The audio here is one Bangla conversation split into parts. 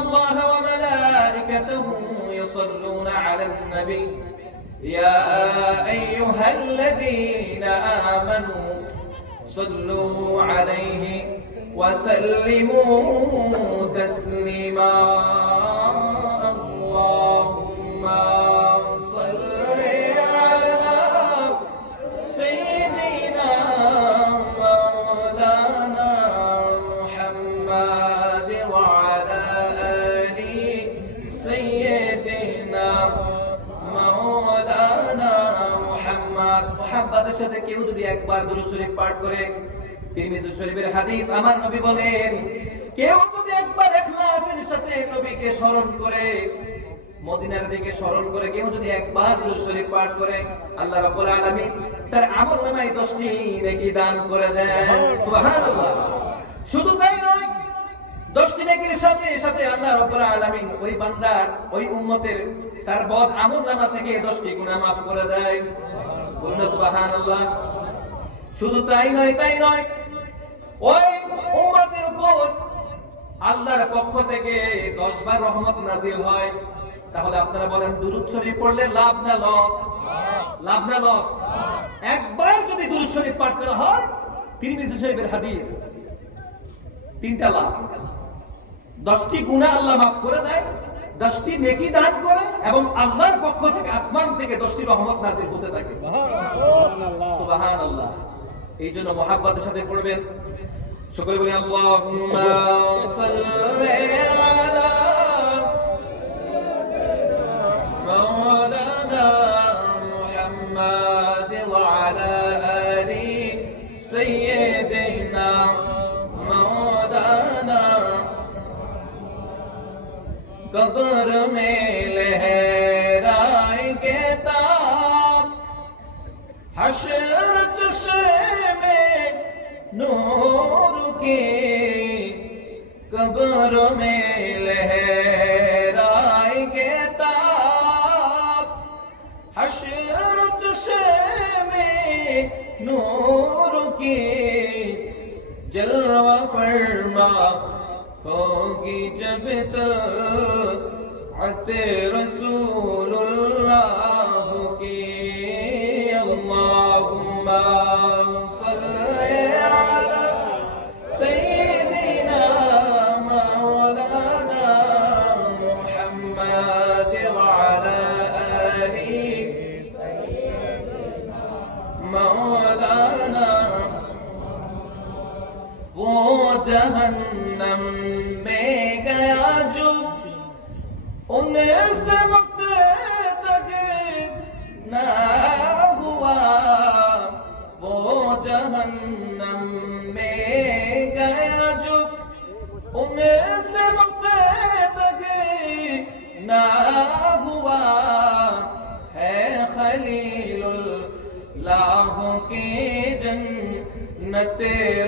الله وملائكته يصلون على النبي يا أيها الذين آمنوا صلوا عليه وسلموا تسليما اللهم صل على سيدنا مولانا محمد وعلى آل سيدنا مولانا محمد محمد সাথে কেউ যদি একবার দুরূদ শরীফ পাঠ করে তিরমিজি শরীফের হাদিস আমার নবী বলেন কেউ যদি একবার ইখলাসের সাথে নবীকে স্মরণ করে মদিনার দিকে স্মরণ করে কেউ যদি একবার দুরূদ শরীফ পাঠ করে আল্লাহ রাব্বুল আলামিন তার আমলনামায় 10টি নেকি দান করে দেন সুবহানাল্লাহ শুধু তাই নয় 10টি নেকির সাথে সাথে আল্লাহ রাব্বুল আলামিন ওই বান্দার ওই উম্মতের তার বদ আমলনামা থেকে 10টি গুনাহ maaf করে দেয় বলুন সুবহানাল্লাহ শুধু তাই নয় ওই উম্মতের উপর আল্লাহর পক্ষ থেকে 10 বার রহমত নাযিল হয় তাহলে আপনারা বলেন দুরূদ শরীফ পড়লে লাভ না লস লাভ না লস একবার যদি দুরূদ শরীফ পাঠ করা হয় তিরমিজি শরীফের হাদিস 3টা লাভ 10টি গুনাহ আল্লাহ maaf করে দেয় 10টি নেকি দান করে এবং আল্লাহর পক্ষ থেকে আসমান থেকে 10টি রহমত নাযিল হতে থাকে সুবহানাল্লাহ সুবহানাল্লাহ এইজন্য মুহাব্বতের সাথে পড়বেন সকলে বলি আল্লাহুম্মা সাল্লি আলা মাওলানা মুহাম্মাদ ওয়া আলা আলি সাইয়্যিদিনা মাওলানা कब्र में लहराएंगे ताप हश्र चश्मे नूर के कब्र में लहराएंगे ताप हश्र चश्मे नूर के जलवा फरमा होगी जब तलअत रसूलुल्लाह की अल्लाहुम्मा सल्ली अला सय्यिदिना मौलाना मुहम्मद व अला आलि मौलाना वो जहन्नम में गया जो उनसे मुझसे तक ना हुआ वो जहन्नम में गया जो उनसे मुझसे तक ना हुआ है खलीलुल्लाह की जन्नत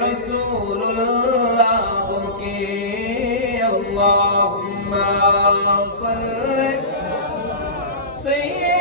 रसूलुल्लाह की अल्लाहुम्मा सल्ली